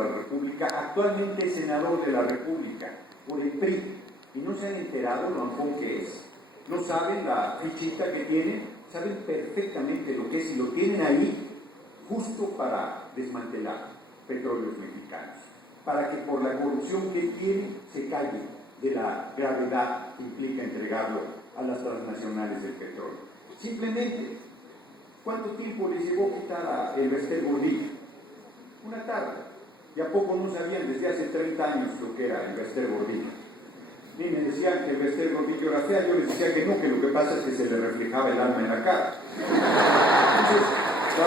la República, actualmente senador de la República, por el PRI, y no se han enterado lo ampón que es. No saben la fichita que tienen, saben perfectamente lo que es y lo tienen ahí justo para desmantelar Petróleos Mexicanos, para que por la corrupción que tienen se calle de la gravedad que implica entregarlo a las transnacionales del petróleo. Simplemente, ¿cuánto tiempo les llevó quitar a Elbester Gordillo? Una tarde. ¿Y a poco no sabían desde hace 30 años lo que era Elbester Gordillo? Ni me decían que Elbester Gordillo era fea, yo les decía que no, que lo que pasa es que se le reflejaba el alma en la cara. Entonces, la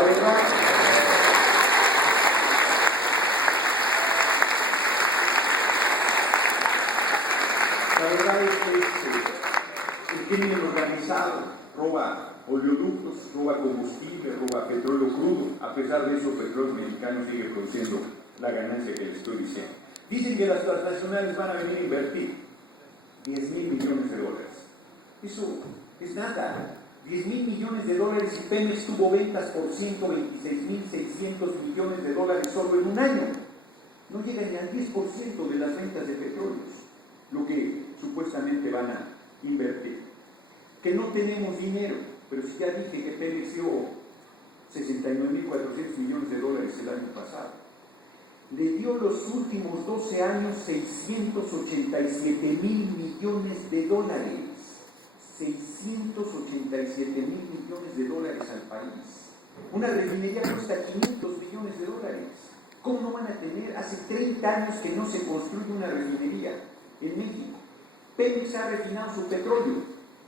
verdad es que el crimen organizado roba oleoductos, roba combustible, roba petróleo crudo. A pesar de eso, Petróleos Mexicanos sigue produciendo la ganancia que les estoy diciendo. Dicen que las transnacionales van a venir a invertir 10,000 millones de dólares. Eso es nada. 10,000 millones de dólares y Pemex tuvo ventas por 126,600 millones de dólares solo en un año. No llega ni al 10% de las ventas de petróleos, lo que supuestamente van a invertir. Que no tenemos dinero, pero si ya dije que Pemex dio 69,400 millones de dólares el año pasado. Le dio los últimos 12 años 687,000 millones de dólares. 687,000 millones de dólares al país. Una refinería cuesta 500 millones de dólares. ¿Cómo no van a tener? Hace 30 años que no se construye una refinería en México. Pemex ha refinado su petróleo,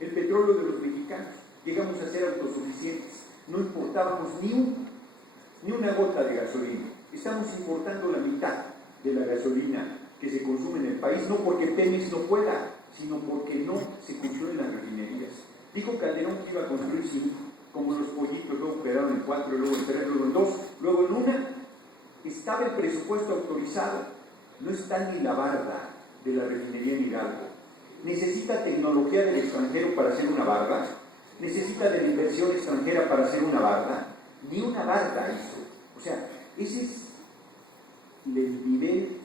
el petróleo de los mexicanos. Llegamos a ser autosuficientes. No importábamos ni una gota de gasolina. Estamos importando la mitad de la gasolina que se consume en el país, no porque Pemex no pueda, sino porque no se construyen las refinerías. Dijo Calderón que iba a construir 5, como los pollitos, luego quedaron en 4, luego en 3, luego en 2, luego en 1. Estaba el presupuesto autorizado, no está ni la barda de la refinería en Hidalgo. ¿Necesita tecnología del extranjero para hacer una barda? ¿Necesita de la inversión extranjera para hacer una barda? Ni una barda hizo. O sea, ese es el nivel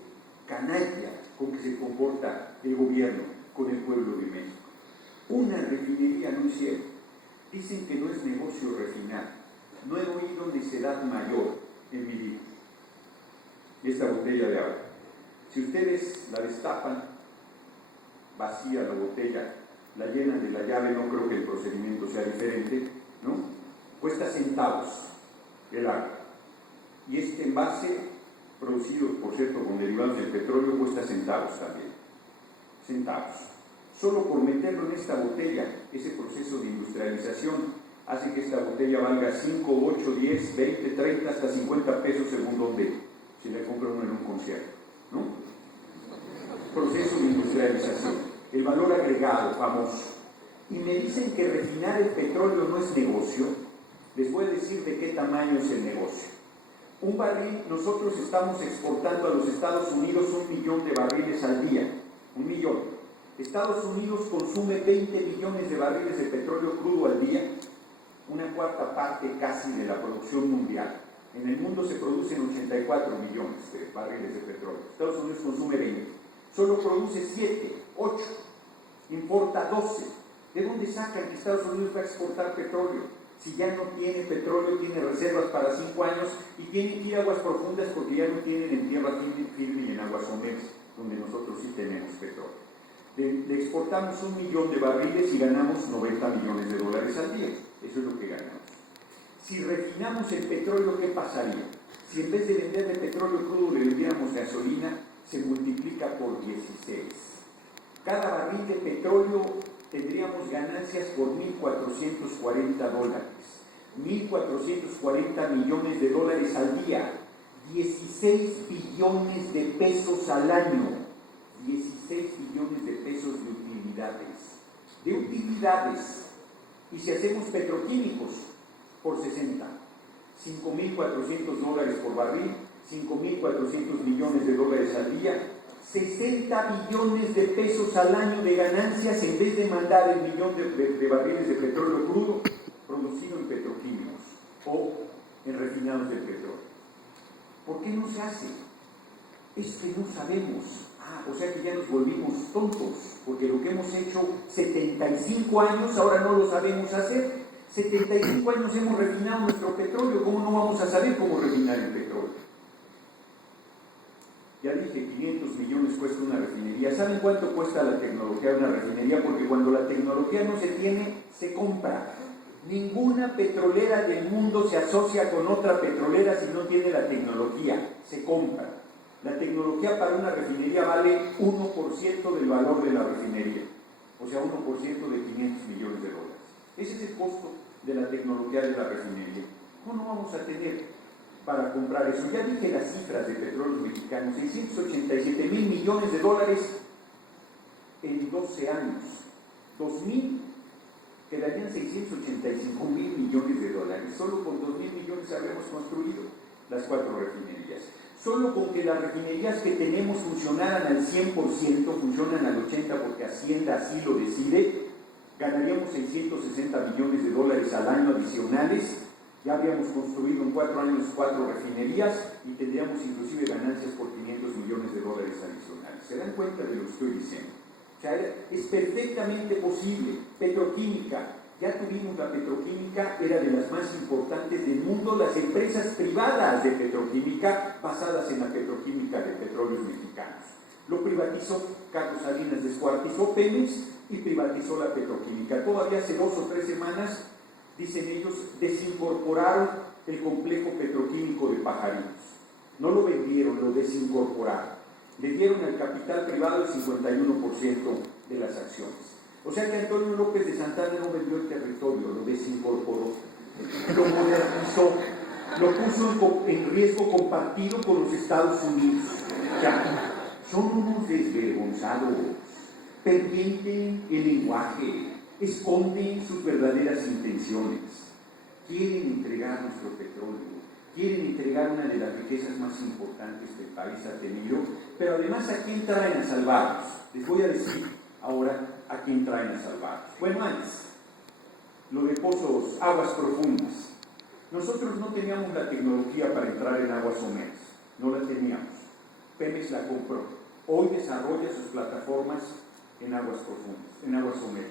canalla con que se comporta el gobierno con el pueblo de México. Una refinería no hicieron. Dicen que no es negocio refinar. No he oído necedad mayor en mi vida. Esta botella de agua. Si ustedes la destapan, vacía la botella, la llenan de la llave, no creo que el procedimiento sea diferente, ¿no? Cuesta centavos el agua. Y este envase, producido, por cierto, con derivados del petróleo, cuesta centavos también. Centavos. Solo por meterlo en esta botella, ese proceso de industrialización hace que esta botella valga 5, 8, 10, 20, 30, hasta 50 pesos según donde se le compra uno en un concierto, ¿no? Proceso de industrialización, el valor agregado famoso. Y me dicen que refinar el petróleo no es negocio. Les voy a decir de qué tamaño es el negocio. Un barril, nosotros estamos exportando a los Estados Unidos 1 millón de barriles al día. 1 millón. Estados Unidos consume 20 millones de barriles de petróleo crudo al día, una cuarta parte casi de la producción mundial. En el mundo se producen 84 millones de barriles de petróleo. Estados Unidos consume 20. Solo produce 7, 8. Importa 12. ¿De dónde sacan que Estados Unidos va a exportar petróleo? Si ya no tiene petróleo, tiene reservas para 5 años y tienen que ir a aguas profundas porque ya no tienen en tierra firme y en aguas someras, donde nosotros sí tenemos petróleo. Le exportamos 1 millón de barriles y ganamos 90 millones de dólares al día. Eso es lo que ganamos. Si refinamos el petróleo, ¿qué pasaría? Si en vez de venderle petróleo crudo le vendiéramos gasolina, se multiplica por 16. Cada barril de petróleo tendríamos ganancias por 1.440 dólares. 1.440 millones de dólares al día. 16 billones de pesos al año. 16 billones de pesos de utilidades. De utilidades. Y si hacemos petroquímicos, por 60. 5.400 dólares por barril, 5.400 millones de dólares al día, 60 billones de pesos al año de ganancias en vez de mandar el millón de barriles de petróleo crudo producido en petroquímicos o en refinados del petróleo. ¿Por qué no se hace? Es que no sabemos. O sea que ya nos volvimos tontos, porque lo que hemos hecho 75 años ahora no lo sabemos hacer. 75 años hemos refinado nuestro petróleo, ¿cómo no vamos a saber cómo refinar el petróleo? Ya dije, 500 millones cuesta una refinería. ¿Saben cuánto cuesta la tecnología de una refinería? Porque cuando la tecnología no se tiene, se compra. Ninguna petrolera del mundo se asocia con otra petrolera si no tiene la tecnología, se compra. La tecnología para una refinería vale 1% del valor de la refinería, o sea, 1% de 500 millones de dólares. Ese es el costo de la tecnología de la refinería. ¿Cómo no vamos a tener para comprar eso? Ya dije las cifras de Petróleos Mexicanos, 687 mil millones de dólares en 12 años. 2000 quedarían 685 mil millones de dólares. Solo con 2 mil millones habríamos construido las 4 refinerías. Solo con que las refinerías que tenemos funcionaran al 100%, funcionan al 80% porque Hacienda así lo decide, ganaríamos 660 millones de dólares al año adicionales. Ya habríamos construido en 4 años 4 refinerías y tendríamos inclusive ganancias por 500 millones de dólares adicionales. ¿Se dan cuenta de lo que estoy diciendo? O sea, es perfectamente posible. Petroquímica, ya tuvimos la petroquímica, era de las más importantes del mundo, las empresas privadas de petroquímica basadas en la petroquímica de Petróleos Mexicanos. Lo privatizó Carlos Salinas, descuartizó Pemex y privatizó la petroquímica. Todavía hace 2 o 3 semanas, dicen ellos, desincorporaron el complejo petroquímico de Pajaritos. No lo vendieron, lo desincorporaron. Le dieron al capital privado el 51% de las acciones. O sea que Antonio López de Santana no vendió el territorio, lo desincorporó, lo modernizó, lo puso en riesgo compartido con los Estados Unidos. O sea, son unos desvergonzados, pervienten el lenguaje, esconden sus verdaderas intenciones, quieren entregar nuestro petróleo, quieren entregar una de las riquezas más importantes que el país ha tenido, pero además ¿a quién traen a salvarnos? Les voy a decir ahora a quién traen a salvarnos. Bueno, antes, lo de pozos, aguas profundas. Nosotros no teníamos la tecnología para entrar en aguas someras, no la teníamos. Pemex la compró. Hoy desarrolla sus plataformas en aguas profundas, en aguas someras.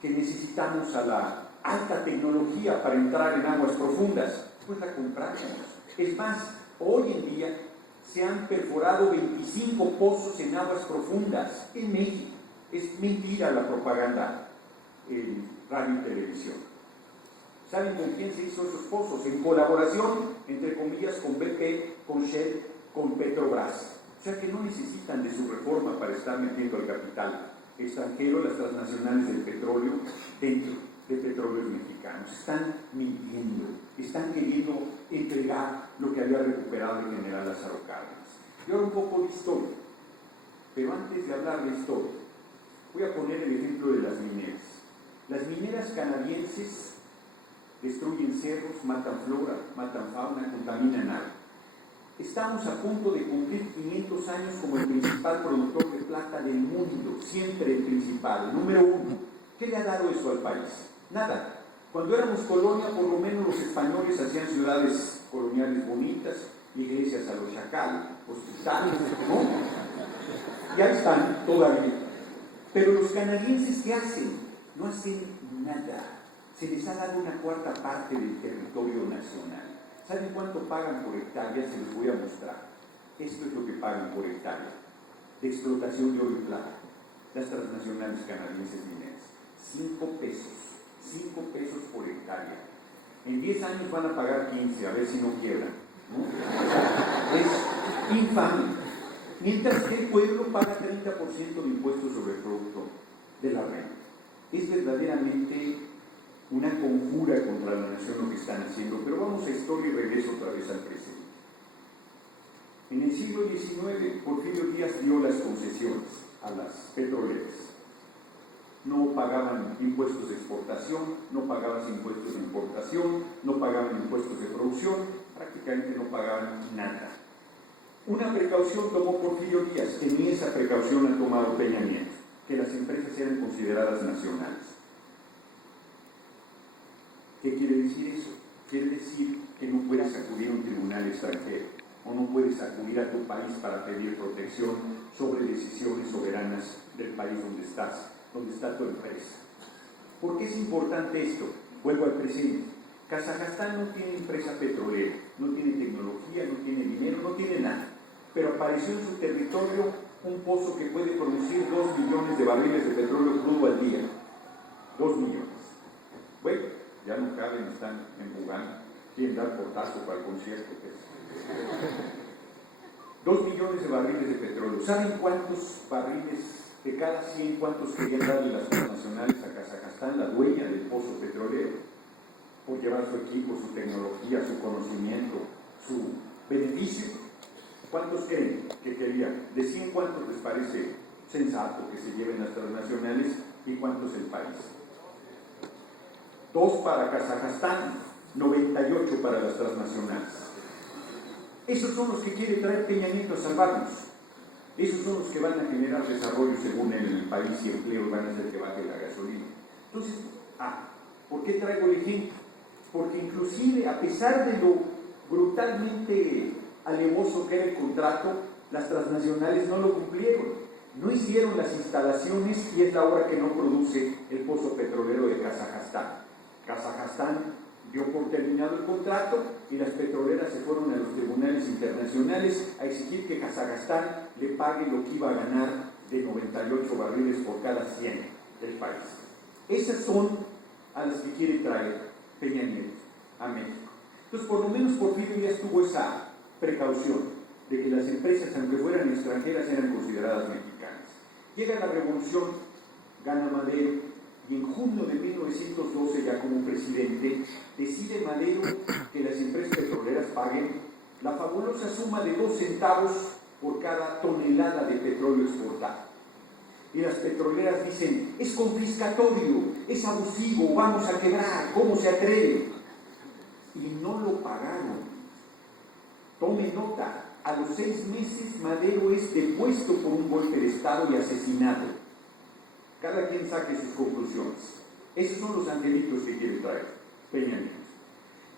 Que necesitamos a la alta tecnología para entrar en aguas profundas, pues la compramos. Es más, hoy en día se han perforado 25 pozos en aguas profundas en México. Es mentira la propaganda en radio y televisión. ¿Saben con quién se hizo esos pozos? En colaboración, entre comillas, con BP, con Shell, con Petrobras. O sea que no necesitan de su reforma para estar metiendo el capital extranjero, las transnacionales del petróleo, dentro de Petróleos Mexicanos. Están mintiendo, están queriendo entregar lo que había recuperado el general Lázaro Cárdenas. Y ahora un poco de historia, pero antes de hablar de historia, voy a poner el ejemplo de las mineras. Las mineras canadienses destruyen cerros, matan flora, matan fauna, contaminan agua. Estamos a punto de cumplir 500 años como el principal productor de plata del mundo, siempre el principal, el número 1. ¿Qué le ha dado eso al país? Nada. Cuando éramos colonia, por lo menos los españoles hacían ciudades coloniales bonitas, iglesias a los chacales, hospitales, ¿no? Y ahí están todavía. Pero los canadienses, ¿qué hacen? No hacen nada. Se les ha dado una 4ª parte del territorio nacional. ¿Saben cuánto pagan por hectárea? Se los voy a mostrar. Esto es lo que pagan por hectárea de explotación de oro y plata. Las transnacionales canadienses mineras. 5 pesos. 5 pesos por hectárea. En 10 años van a pagar 15, a ver si no quiebran, ¿no? Es infame. Mientras que el pueblo paga 30% de impuestos sobre el producto de la renta. Es verdaderamente una conjura contra la nación lo que están haciendo, pero vamos a historia y regreso otra vez al presente. En el siglo XIX, Porfirio Díaz dio las concesiones a las petroleras. No pagaban impuestos de exportación, no pagaban impuestos de importación, no pagaban impuestos de producción, prácticamente no pagaban nada. Una precaución tomó Porfirio Díaz, que ni esa precaución ha tomado Peña Nieto, que las empresas eran consideradas nacionales. ¿Qué quiere decir eso? Quiere decir que no puedes acudir a un tribunal extranjero o no puedes acudir a tu país para pedir protección sobre decisiones soberanas del país donde estás, donde está tu empresa. ¿Por qué es importante esto? Vuelvo al presente. Kazajstán no tiene empresa petrolera, no tiene tecnología, no tiene dinero, no tiene nada. Pero apareció en su territorio un pozo que puede producir 2 millones de barriles de petróleo crudo al día. 2 millones. Bueno, ya no caben, están empujando. Quieren dar portazo para el concierto. 2 millones de barriles de petróleo. ¿Saben cuántos barriles de cada 100, cuántos querían darle las transnacionales a Kazajstán, la dueña del pozo petrolero? Por llevar su equipo, su tecnología, su conocimiento, su beneficio. ¿Cuántos creen que querían? De 100, ¿cuántos les parece sensato que se lleven las transnacionales y cuántos el país? 2 para Kazajstán, 98 para las transnacionales. Esos son los que quiere traer Peña Nieto a salvarnos. Esos son los que van a generar desarrollo según el país y empleo, van a hacer que baje la gasolina. Entonces, ¿por qué traigo el ejemplo? Porque inclusive, a pesar de lo brutalmente alevoso que era el contrato, las transnacionales no lo cumplieron. No hicieron las instalaciones y es la hora que no produce el pozo petrolero de Kazajstán. Kazajstán dio por terminado el contrato y las petroleras se fueron a los tribunales internacionales a exigir que Kazajstán le pague lo que iba a ganar de 98 barriles por cada 100 del país. Esas son a las que quiere traer Peña Nieto a México. Entonces, por lo menos Porfirio Díaz tuvo esa precaución de que las empresas, aunque fueran extranjeras, eran consideradas mexicanas. Llega la revolución, gana Madero, y en junio de 1912, ya como presidente, decide Madero que las empresas petroleras paguen la fabulosa suma de 2 centavos por cada tonelada de petróleo exportado. Y las petroleras dicen, es confiscatorio, es abusivo, vamos a quebrar, ¿cómo se atreve? Y no lo pagaron. Tome nota, a los 6 meses Madero es depuesto por un golpe de Estado y asesinado. Cada quien saque sus conclusiones. Esos son los angelitos que quiere traer Peña Nieto.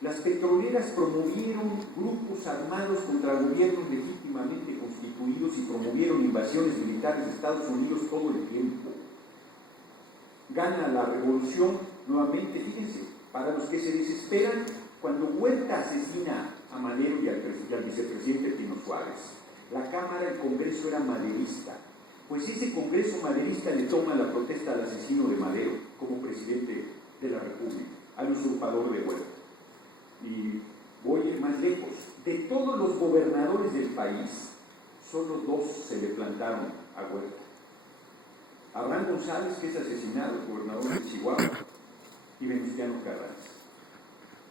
Las petroleras promovieron grupos armados contra gobiernos legítimamente constituidos y promovieron invasiones militares de Estados Unidos todo el tiempo. Gana la revolución nuevamente, fíjense, para los que se desesperan, cuando Huerta asesina a Madero y al vicepresidente Pino Suárez, la Cámara, el Congreso era maderista. Pues ese Congreso maderista le toma la protesta al asesino de Madero como presidente de la República, al usurpador de Huerta. Y voy a ir más lejos. De todos los gobernadores del país, solo 2 se le plantaron a Huerta. Abraham González, que es asesinado, el gobernador de Chihuahua, y Venustiano Carranza.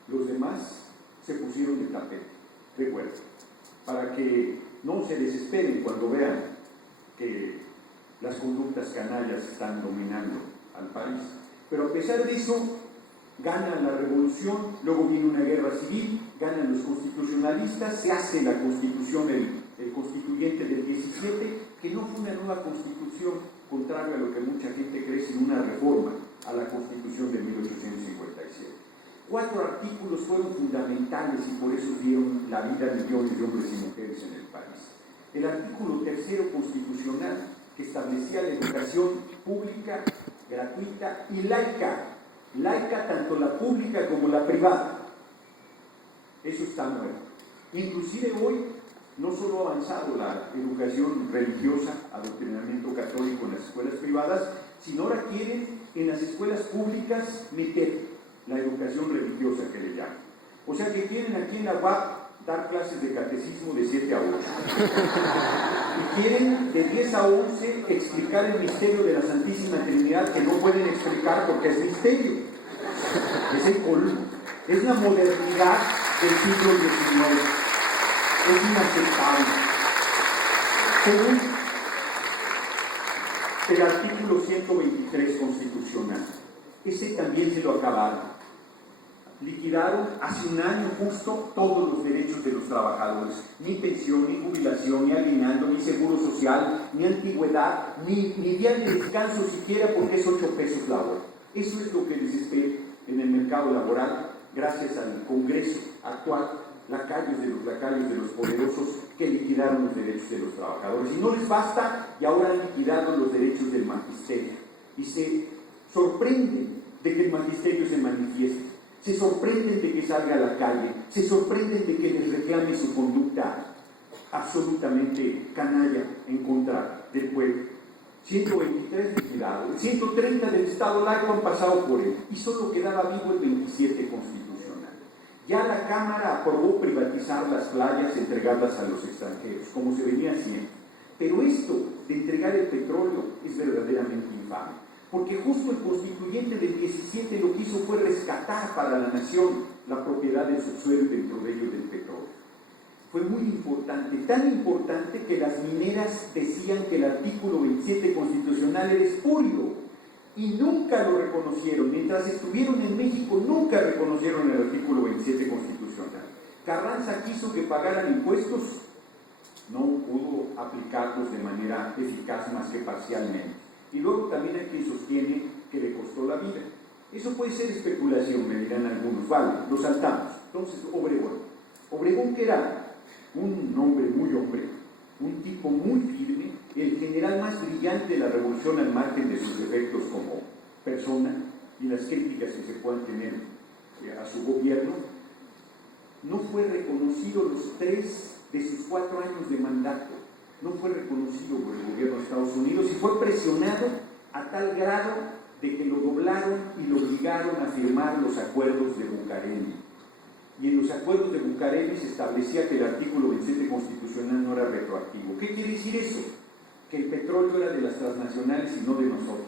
Los demás se pusieron de tapete de Huerta, para que no se desesperen cuando vean que las conductas canallas están dominando al país. Pero a pesar de eso, gana la revolución, luego viene una guerra civil, ganan los constitucionalistas, se hace la constitución, el constituyente del 17, que no fue una nueva constitución, contrario a lo que mucha gente cree, sino una reforma a la constitución de 1857. 4 artículos fueron fundamentales y por eso dieron la vida a millones de hombres y mujeres en el país. El artículo 3 constitucional, que establecía la educación pública, gratuita y laica tanto la pública como la privada. Eso está nuevo. Inclusive hoy no solo ha avanzado la educación religiosa, adoctrinamiento católico en las escuelas privadas, sino ahora quieren en las escuelas públicas meter la educación religiosa que le llaman. O sea que quieren aquí en la UAP dar clases de catecismo de 7 a 8. Y quieren de 10 a 11 explicar el misterio de la Santísima Trinidad, que no pueden explicar porque es misterio. Es una modernidad del siglo XIX. Es inaceptable. Según el artículo 123 constitucional, ese también se lo acabaron. Liquidaron hace un año justo todos los derechos de los trabajadores, ni pensión, ni jubilación, ni aguinaldo, ni seguro social, ni antigüedad, ni día de descanso siquiera, porque es 8 pesos la hora. Eso es lo que les espera en el mercado laboral, gracias al Congreso actual, lacayos de los poderosos, que liquidaron los derechos de los trabajadores. Y no les basta, y ahora han liquidado los derechos del magisterio. Y se sorprenden de que el magisterio se manifieste, se sorprenden de que salga a la calle, se sorprenden de que les reclame su conducta absolutamente canalla en contra del pueblo. 123 liquidados, 130 del Estado laico han pasado por él, y solo quedaba vivo el 27 constitucional. Ya la Cámara aprobó privatizar las playas, entregarlas a los extranjeros, como se venía haciendo. Pero esto de entregar el petróleo es verdaderamente infame, porque justo el constituyente del 17 lo que hizo fue rescatar para la nación la propiedad del subsuelo y del provecho del petróleo. Fue muy importante, tan importante que las mineras decían que el artículo 27 constitucional era espurio y nunca lo reconocieron. Mientras estuvieron en México nunca reconocieron el artículo 27 constitucional. Carranza quiso que pagaran impuestos, no pudo aplicarlos de manera eficaz más que parcialmente. Y luego también hay quien sostiene que le costó la vida. Eso puede ser especulación, me dirán algunos. Vale, lo saltamos. Entonces, Obregón, que era un hombre, un tipo muy firme, el general más brillante de la revolución al margen de sus defectos como persona y las críticas que se puedan tener a su gobierno, no fue reconocido los 3 de sus 4 años de mandato, no fue reconocido por el gobierno de Estados Unidos y fue presionado a tal grado de que lo doblaron y lo obligaron a firmar los acuerdos de Bucareli. Y en los acuerdos de Bucareli se establecía que el artículo 27 constitucional no era retroactivo. ¿Qué quiere decir eso? Que el petróleo era de las transnacionales y no de nosotros.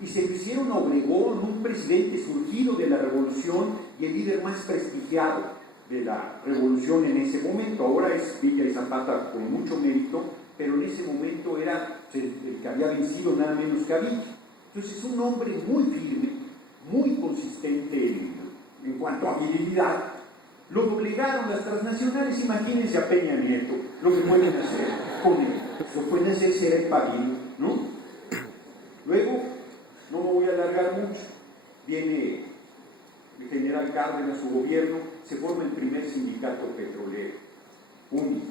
Y se lo hicieron a Obregón, un presidente surgido de la revolución y el líder más prestigiado de la revolución en ese momento. Ahora es Villa y Zapata con mucho mérito, pero en ese momento era el que había vencido nada menos que a Villa. Entonces es un hombre muy firme, muy consistente en cuanto a virilidad. Lo doblegaron las transnacionales. Imagínense a Peña Nieto lo que pueden hacer con él. Lo pueden hacer ser el pavino, ¿no? Luego, no me voy a alargar mucho, viene el general Cárdenas, su gobierno, se forma el primer sindicato petrolero único,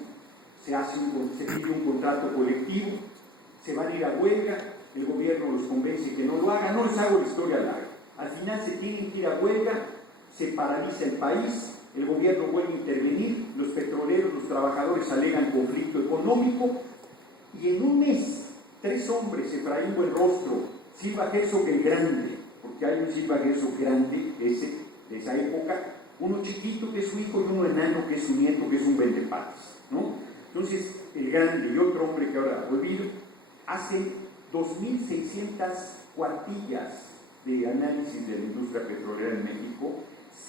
se pide un contrato colectivo, se van a ir a huelga, el gobierno los convence que no lo hagan, no les hago la historia larga. Al final se tienen que ir a huelga, se paraliza el país, el gobierno vuelve a intervenir, los petroleros, los trabajadores alegan conflicto económico y en un mes 3 hombres, Efraín Buenrostro, Silva Herzog el Grande, porque hay un Silva Herzog grande de esa época, uno chiquito que es su hijo y uno enano que es su nieto, que es un vendepatas, ¿no? Entonces el Grande y otro hombre que ahora olvido hacen 2.600 cuartillas de análisis de la industria petrolera en México,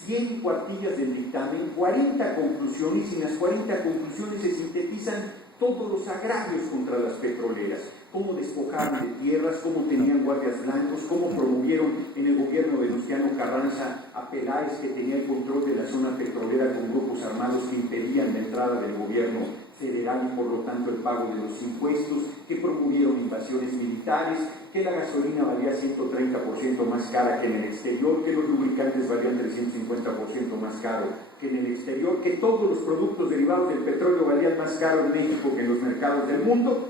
100 cuartillas del dictamen, 40 conclusiones, y en las 40 conclusiones se sintetizan todos los agravios contra las petroleras, cómo despojaron de tierras, cómo tenían guardias blancos, cómo promovieron en el gobierno de Venustiano Carranza a Peláez, que tenía el control de la zona petrolera con grupos armados que impedían la entrada del gobierno federal y por lo tanto el pago de los impuestos, que promovieron invasiones militares, que la gasolina valía 130% más cara que en el exterior, que los lubricantes valían 350% más caro que en el exterior, que todos los productos derivados del petróleo valían más caro en México que en los mercados del mundo,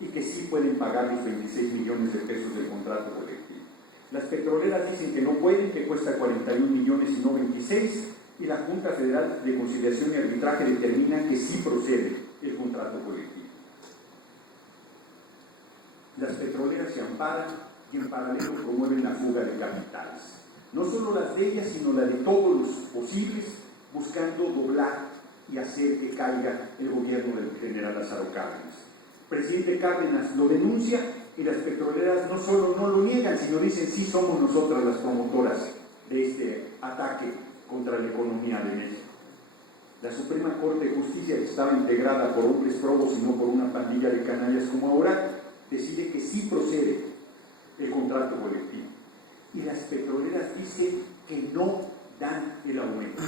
y que sí pueden pagar los 26 millones de pesos del contrato colectivo. Las petroleras dicen que no pueden, que cuesta 41 millones y no 26, y la Junta Federal de Conciliación y Arbitraje determina que sí procede el contrato colectivo. Las petroleras se amparan y en paralelo promueven la fuga de capitales. No solo las de ellas, sino la de todos los posibles, buscando doblar y hacer que caiga el gobierno del general Lázaro Cárdenas. El presidente Cárdenas lo denuncia y las petroleras no solo no lo niegan, sino dicen sí somos nosotras las promotoras de este ataque contra la economía de México. La Suprema Corte de Justicia, que estaba integrada por hombres probos y no por una pandilla de canallas como ahora, decide que sí procede el contrato colectivo. Y las petroleras dicen que no dan el aumento.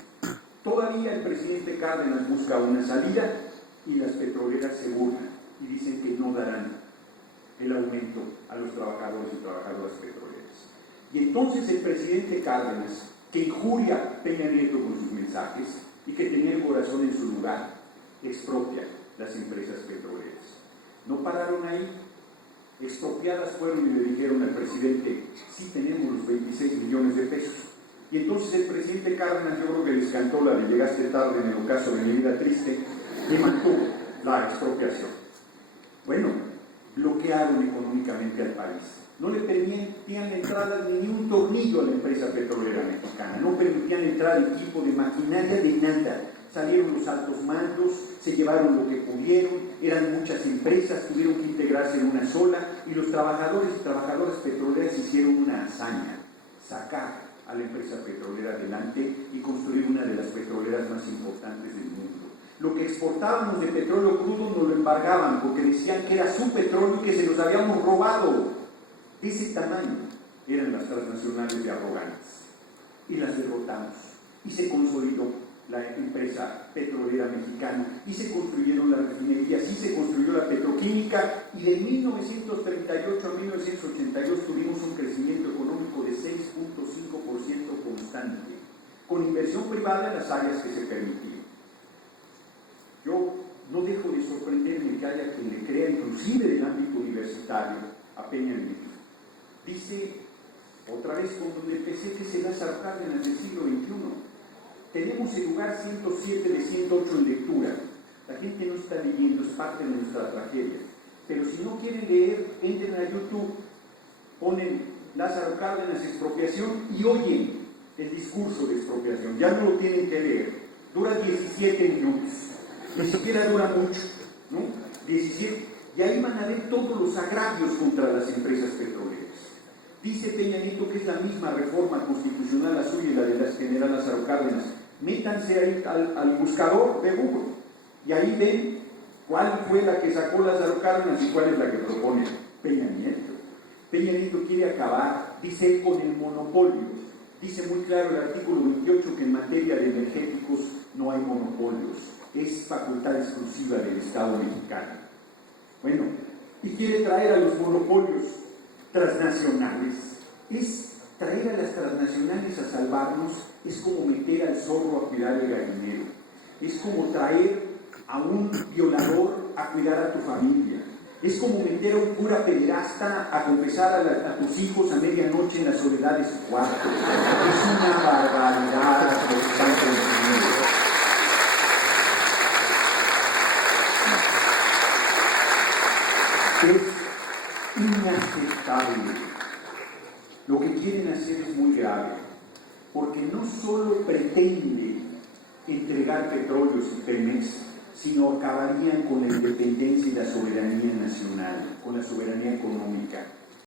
Todavía el presidente Cárdenas busca una salida y las petroleras se burlan y dicen que no darán el aumento a los trabajadores y trabajadoras petroleras. Y entonces el presidente Cárdenas, que injuria a Peña Nieto con sus mensajes y que tenía el corazón en su lugar, expropia las empresas petroleras. No pararon ahí, expropiadas fueron y le dijeron al presidente, sí tenemos los 26 millones de pesos. Y entonces el presidente Cárdenas, yo creo que les cantó la de llegaste tarde en el ocaso de mi vida triste, demandó la expropiación. Bueno, bloquearon económicamente al país. No le permitían la entrada ni un tornillo a la empresa petrolera mexicana, no permitían entrar equipo de maquinaria de nada. Salieron los altos mandos, se llevaron lo que pudieron, eran muchas empresas, tuvieron que integrarse en una sola y los trabajadores y trabajadoras petroleras hicieron una hazaña, sacar a la empresa petrolera adelante y construir una de las petroleras más importantes del mundo. Lo que exportábamos de petróleo crudo nos lo embargaban porque decían que era su petróleo y que se los habíamos robado. De ese tamaño eran las transnacionales de arrogantes y las derrotamos y se consolidó la empresa petrolera mexicana y se construyeron las refinerías y se construyó la petroquímica y de 1938 a 1982 tuvimos un crecimiento económico de 6.5% constante con inversión privada en las áreas que se permitían. Yo no dejo de sorprenderme que haya quien le crea, inclusive del ámbito universitario, a Peña Nieto. Dice, otra vez con donde empecé, que es el Lázaro Cárdenas del siglo XXI. Tenemos el lugar 107 de 108 en lectura. La gente no está leyendo, es parte de nuestra tragedia. Pero si no quieren leer, entren a YouTube, ponen Lázaro Cárdenas expropiación y oyen el discurso de expropiación. Ya no lo tienen que leer. Dura 17 minutos. Ni siquiera dura mucho, ¿no? 17. Y ahí van a ver todos los agravios contra las empresas petroleras. Dice Peña Nieto que es la misma reforma constitucional la suya y la de la general Lázaro Cárdenas. Métanse ahí al buscador de Google y ahí ven cuál fue la que sacó Lázaro Cárdenas y cuál es la que propone Peña Nieto. Peña Nieto quiere acabar, dice, con el monopolio. Dice muy claro el artículo 28 que en materia de energéticos no hay monopolios, es facultad exclusiva del Estado mexicano. Bueno, y quiere traer a los monopolios transnacionales. Es traer a las transnacionales a salvarnos, es como meter al zorro a cuidar el gallinero, es como traer a un violador a cuidar a tu familia, es como meter a un cura pederasta a confesar a tus hijos a medianoche en la soledad de su cuarto. Es una barbaridad lo que están consiguiendo. Es inaceptable. Lo que quieren hacer es muy grave, porque no solo pretende entregar petróleos y Pemex, sino acabarían con la independencia y la soberanía nacional, con la soberanía económica.